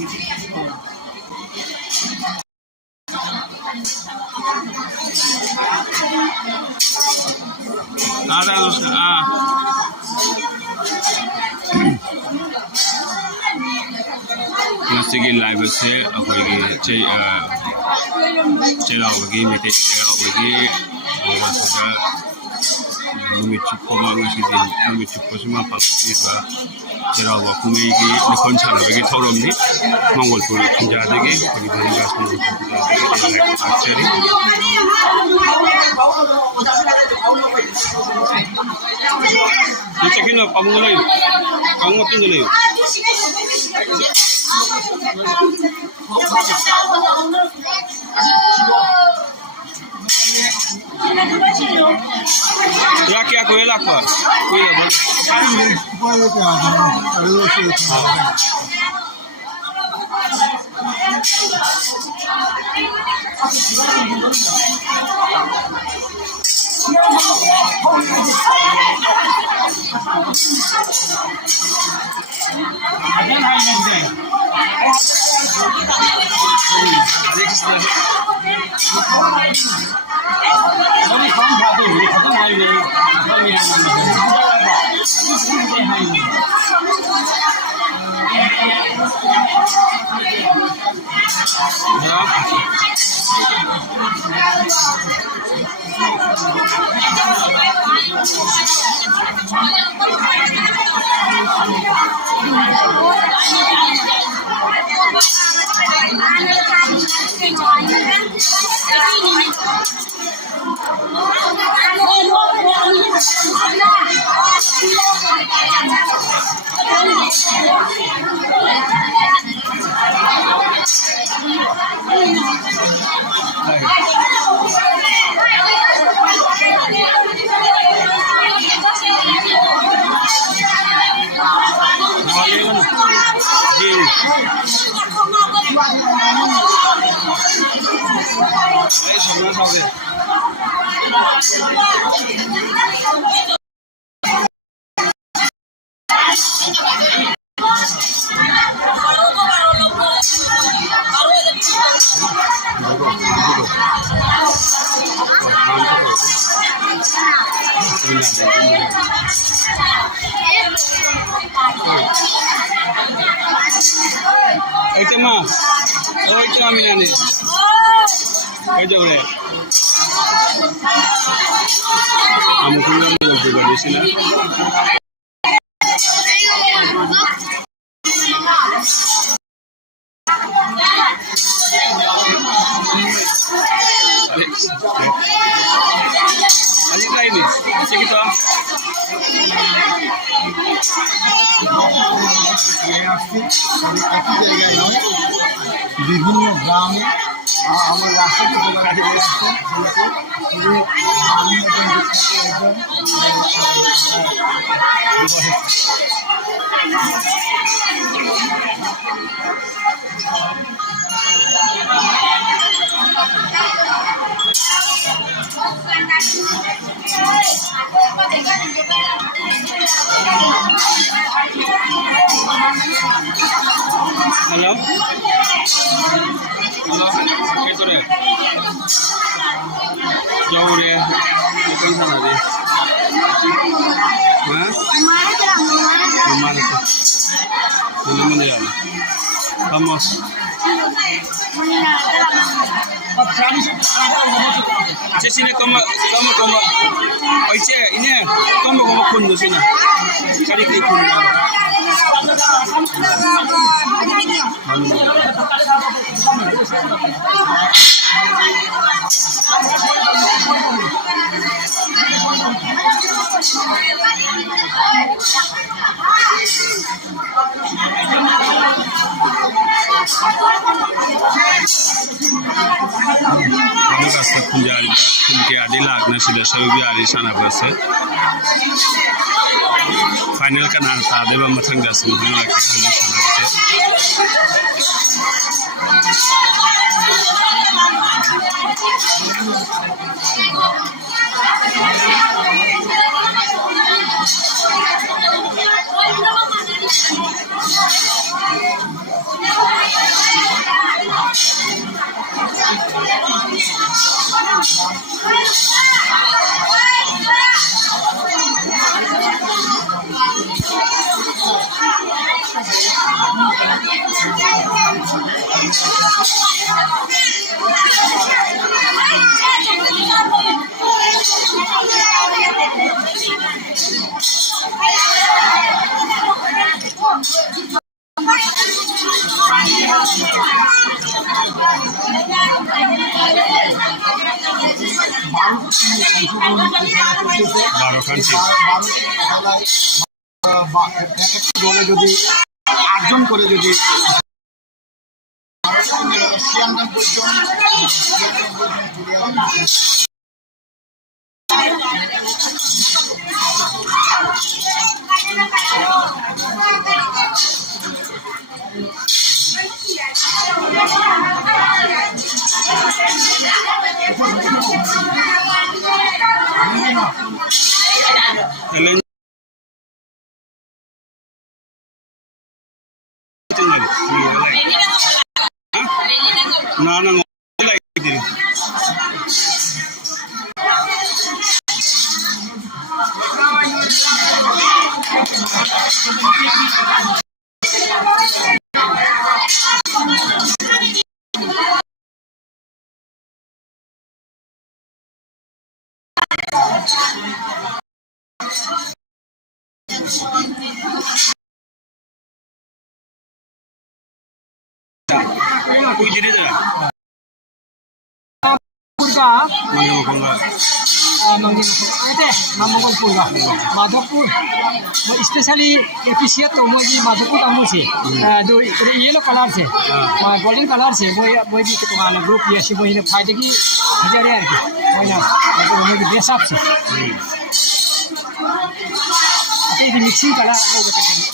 Ada Nasigi live se akoigi chelaubagi mite chelaubagi oga numit chukoma ngasidi numit chukosima paktiba chelaubwa kumigi nikon chanabagi thoromni mongolpur punjadegi pagidani gasni akseri Dicekino pamulai kamu tinggal ya que aku elak pak, itu mah, oh itu aminan nih, aja bre, kamu punya mau juga di sini. Lanjut lagi nih, segitu am. বিভিন্ন গ্রামে আমার রাস্তাতে Halo, itu deh, jauh deh, itu sana deh, mana tuh, mana ya, vamos. Sini kamu, oke, ini kamu kundu sini, cari kundu. Kasih punjari, mungkin ada lagna sudah sahaja hari sana berasa. Final kan anta, deba matang gasih, dulu lagi sana berasa. 12খান team. দলে যদি 8 জন করে যদি Kalian na lagi. Koy dire jara. Manggolpur Madhopur specially appreciate तो मुझे Madhopur Camus से दो yellow colour से गोल्डन कलर से मुझे तुम्हारा ग्रुप ये सी मुझे फायदे की हजारे यार की मुझे बेसाप से ये मिक्सिंग कलर आपको बताएंगे